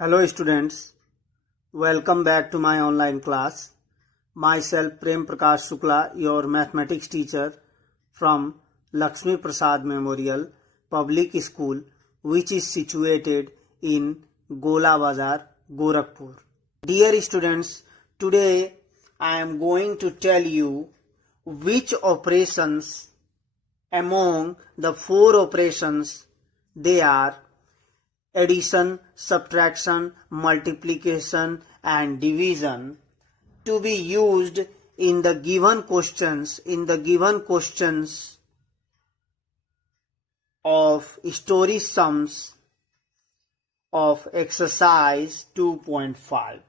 Hello students, welcome back to my online class. Myself Prem Prakash Shukla, your mathematics teacher from Lakshmi Prasad Memorial Public School, which is situated in Gola Bazar, Gorakhpur. Dear students, today I am going to tell you which operations among the four operations they are: addition, subtraction, multiplication and division, to be used in the given questions of story sums of exercise 2.5.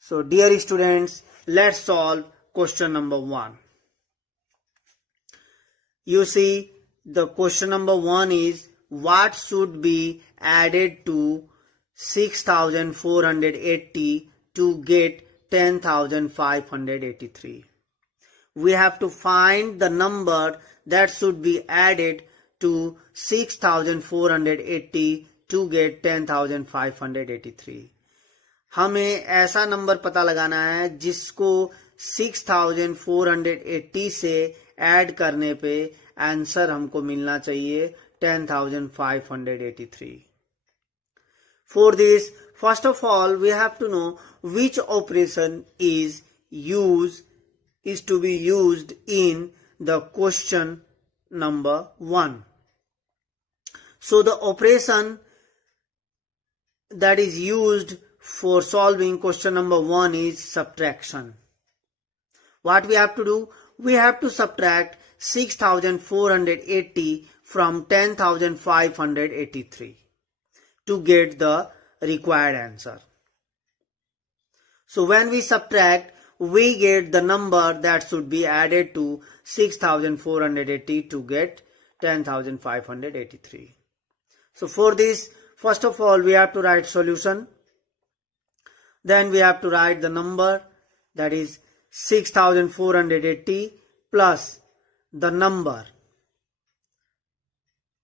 So dear students, let's solve question number 1. You see, the question number 1 is, what should be added to 6480 to get 10583? We have to find the number that should be added to 6480 to get 10583. हमें ऐसा number पता लगाना है जिसको 6480 से add करने पे answer हमको मिलना चाहिए 10583. For this, first of all, we have to know which operation is to be used in the question number 1. So the operation that is used for solving question number 1 is subtraction. What we have to do? We have to subtract 6480 from 10583 to get the required answer. So when we subtract, we get the number that should be added to 6480 to get 10583. So for this, first of all, we have to write solution. Then we have to write the number, that is 6480 plus the number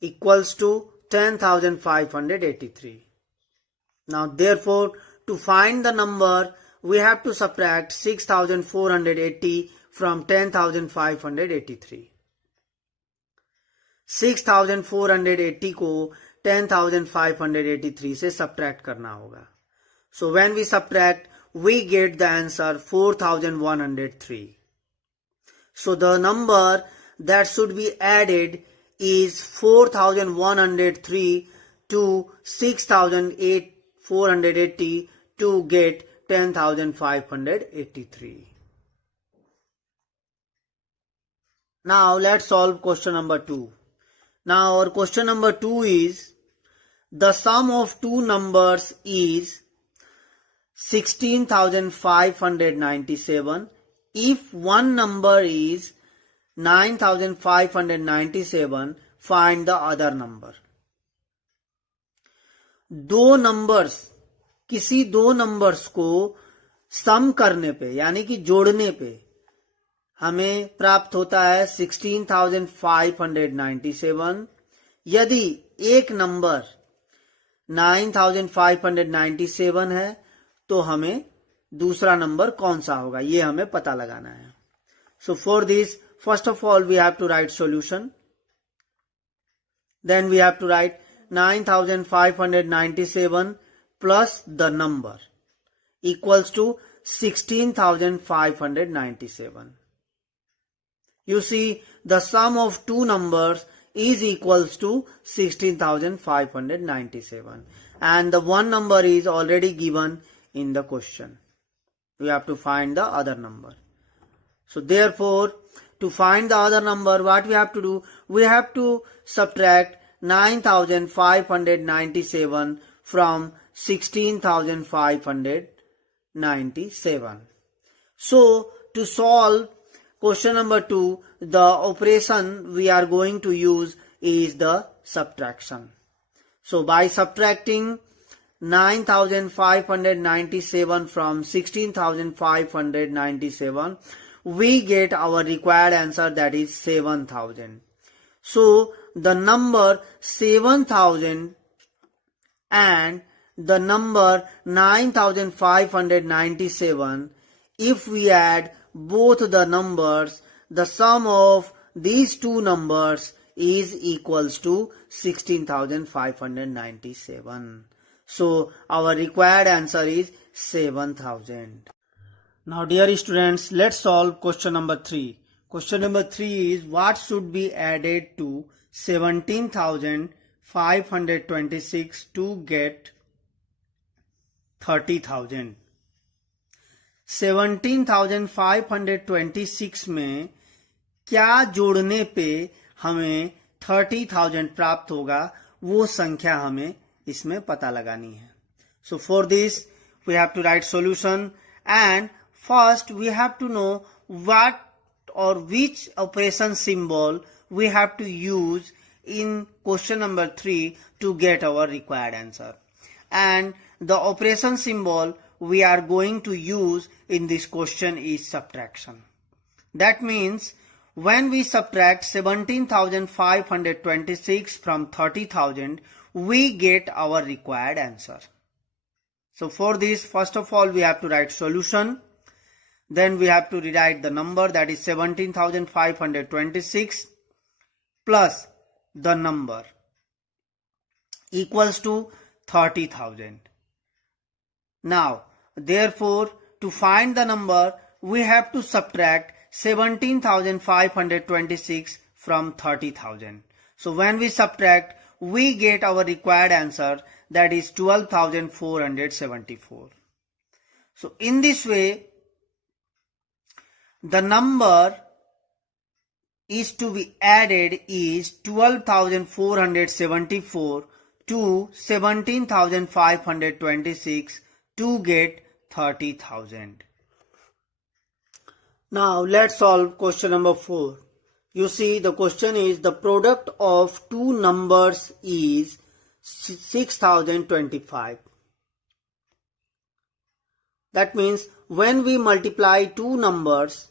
equals to 10583. Now therefore, to find the number, we have to subtract 6480 from 10583. 6480 को 10583 से subtract करना होगा. So when we subtract, we get the answer 4103. So the number that should be added is 4103 to 6480 to get 10583. Now let's solve question number 2. Now our question number 2 is, the sum of two numbers is 16,597. If one number is 9,597, find the other number. किसी दो numbers को सम करने पे यानी कि जोड़ने पे हमें प्राप्त होता है 16,597. यदि एक नंबर 9,597 है तो हमें दूसरा नंबर कौन सा होगा, ये हमें पता लगाना है. So for this, first of all, we have to write solution. Then we have to write 9,597 plus the number equals to 16,597. You see, the sum of two numbers is equals to 16,597, and the one number is already given in the question. We have to find the other number. So therefore, to find the other number, what we have to do? We have to subtract 9,597 from 16,597. So to solve question number 2, the operation we are going to use is the subtraction. So by subtracting 9,597 from 16,597, we get our required answer, that is 7,000. So the number 7,000 and the number 9597, if we add both the numbers, the sum of these two numbers is equals to 16,597. So our required answer is 7,000. Now dear students, let's solve question number 3. Question number 3 is what should be added to 17,526 to get 30,000. 17,526 में क्या जोड़ने पे हमें 30,000 प्राप्त होगा, वो संख्या हमें इसमें पता लगानी है. So for this we have to write solution, and first we have to know what or which operation symbol we have to use in question number 3 to get our required answer. And the operation symbol we are going to use in this question is subtraction. That means when we subtract 17,526 from 30,000, we get our required answer. So for this, first of all, we have to write solution. Then we have to rewrite the number, that is 17,526 plus the number equals to 30,000. Now, therefore, to find the number, we have to subtract 17,526 from 30,000. So when we subtract, we get our required answer, that is 12,474. So in this way, the number is to be added is 12,474 to 17,526 to get 30,000. Now let's solve question number 4. You see, the question is the product of two numbers is 6,025. That means when we multiply two numbers,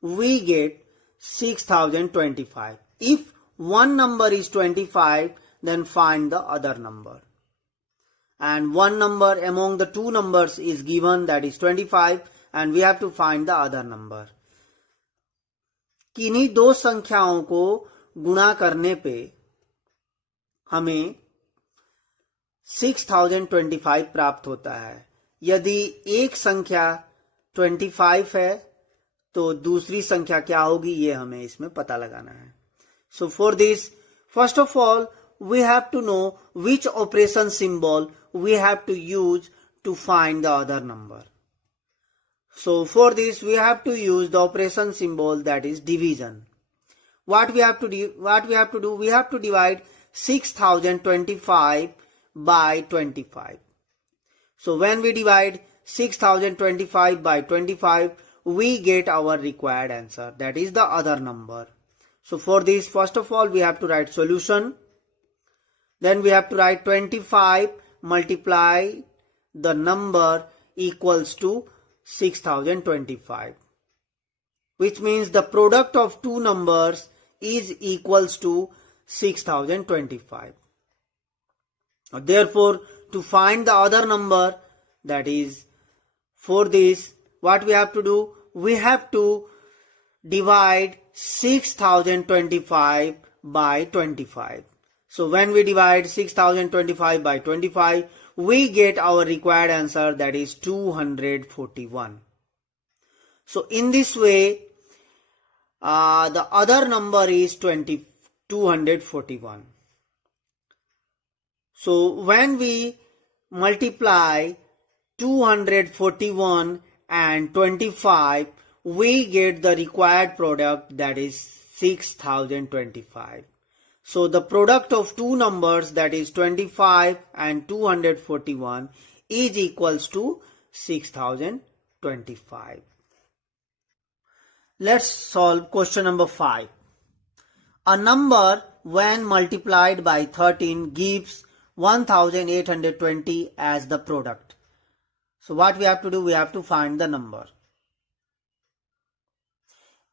we get 6,025. If one number is 25, then find the other number. And one number among the two numbers is given, that is 25, and we have to find the other number. किन्हीं दो संख्याओं को गुणा करने पे हमें 6,025 प्राप्त होता है. यदि एक संख्या 25 है तो दूसरी संख्या क्या होगी, ये हमें इसमें पता लगाना है. So for this, first of all, we have to know which operation symbol we have to use to find the other number. So for this, we have to use the operation symbol, that is division. What we have to do? We have to divide 6,025 by 25. So when we divide 6,025 by 25, we get our required answer, that is the other number. So for this, first of all, we have to write solution. Then we have to write 25 multiply the number equals to 6,025, which means the product of two numbers is equals to 6,025. Therefore, to find the other number, that is, for this, what we have to do? We have to divide 6,025 by 25. So when we divide 6,025 by 25, we get our required answer, that is 241. So in this way, the other number is 241. So when we multiply 241 and 25, we get the required product, that is 6,025. So the product of two numbers, that is 25 and 241, is equals to 6,025. Let's solve question number 5. A number when multiplied by 13 gives 1,820 as the product. So what we have to do? We have to find the number.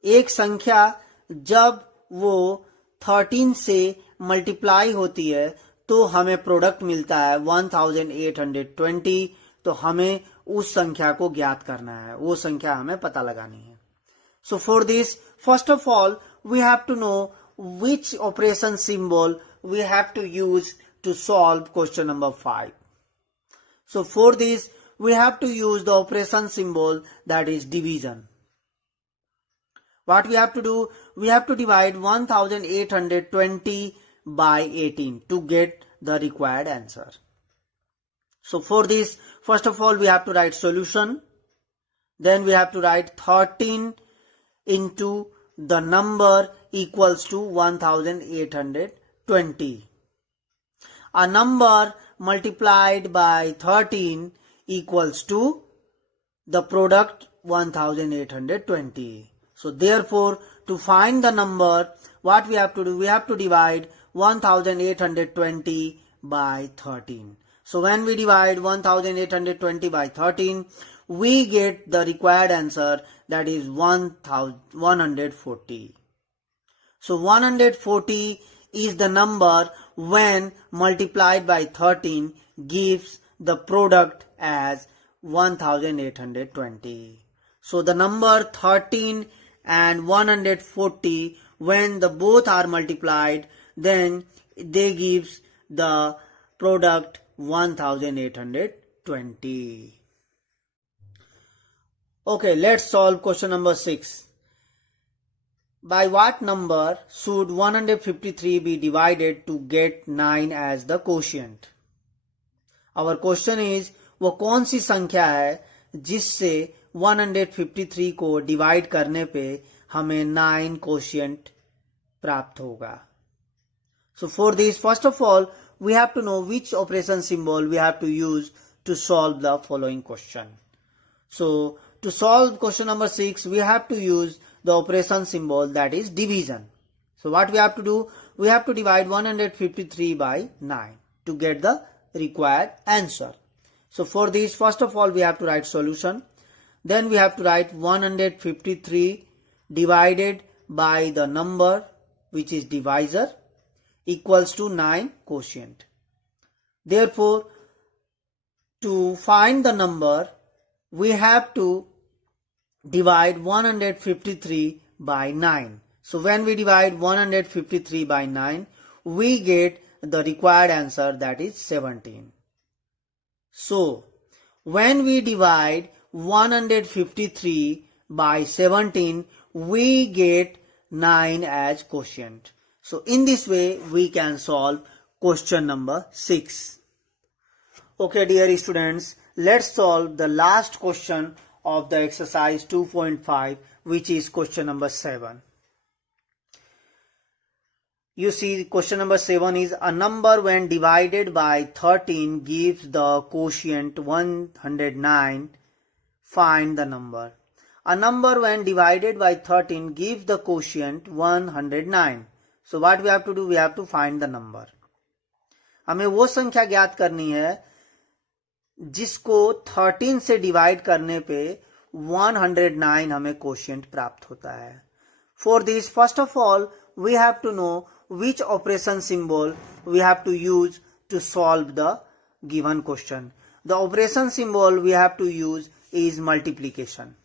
एक संख्या जब वो 13 से multiply होती है तो हमें product मिलता है 1820। तो हमें उस संख्या को ज्ञात करना है, वो संख्या हमें पता लगानी है। So for this, first of all, we have to know which operation symbol we have to use to solve question number 5. So for this, we have to use the operation symbol, that is division. What we have to do? We have to divide 1820 by 18 to get the required answer. So for this, first of all, we have to write solution. Then we have to write 13 into the number equals to 1820. A number multiplied by 13 equals to the product 1820. So therefore, to find the number, what we have to do? We have to divide 1820 by 13. So when we divide 1820 by 13, we get the required answer, that is 140. So 140 is the number when multiplied by 13 gives the product as 1820. So the number 13 and 140, when the both are multiplied, then they gives the product 1820. Okay, let's solve question number 6. By what number should 153 be divided to get 9 as the quotient? Our question is, वो कौन सी संख्या है जिससे 153 को divide करने पे हमें 9 quotient प्राप्त होगा? So for this, first of all, we have to know which operation symbol we have to use to solve the following question. So to solve question number 6, we have to use the operation symbol, that is division. So what we have to do? We have to divide 153 by 9 to get the required answer. So for this, first of all, we have to write solution. Then we have to write 153 divided by the number which is divisor equals to 9 quotient. Therefore, to find the number, we have to divide 153 by 9. So when we divide 153 by 9, we get the required answer, that is 17. So when we divide 153 by 17, we get 9 as quotient. So in this way, we can solve question number 6. Okay, dear students, let's solve the last question of the exercise 2.5, which is question number 7. You see, question number 7 is, a number when divided by 13 gives the quotient 109. Find the number. A number when divided by 13 gives the quotient 109. So what we have to do? We have to find the number. हमें वो संख्या ज्ञात करनी है जिसको 13 से divide करने पे 109 हमें क्वोशिएंट प्राप्त होता है. For this, first of all, we have to know which operation symbol we have to use to solve the given question. The operation symbol we have to use is multiplication.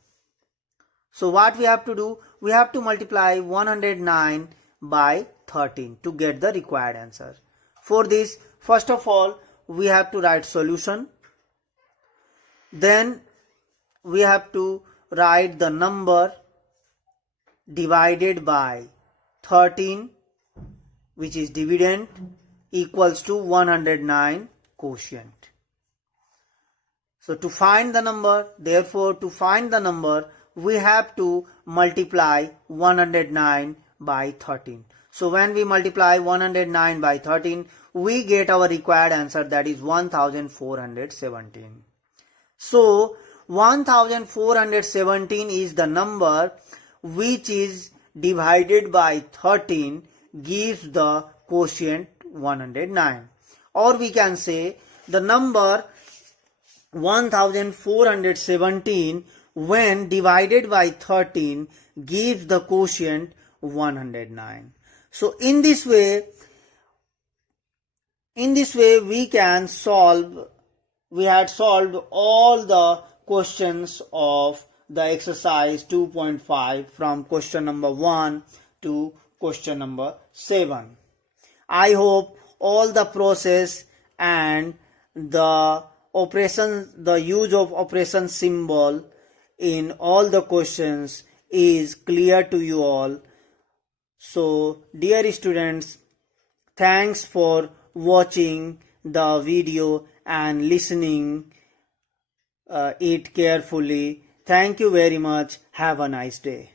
So what we have to do? We have to multiply 109 by 13 to get the required answer. For this, first of all, we have to write solution. Then we have to write the number divided by 13, which is dividend, equals to 109 quotient. So to find the number, therefore to find the number, we have to multiply 109 by 13. So when we multiply 109 by 13, we get our required answer, that is 1417. So 1417 is the number which is divided by 13 gives the quotient 109. Or we can say the number 1417 when divided by 13 gives the quotient 109. So in this way, In this way we had solved all the questions of the exercise 2.5 from question number 1 to question number 7. I hope all the process and the use of operation symbol in all the questions is clear to you all. So dear students, thanks for watching the video and listening it carefully. Thank you very much. Have a nice day.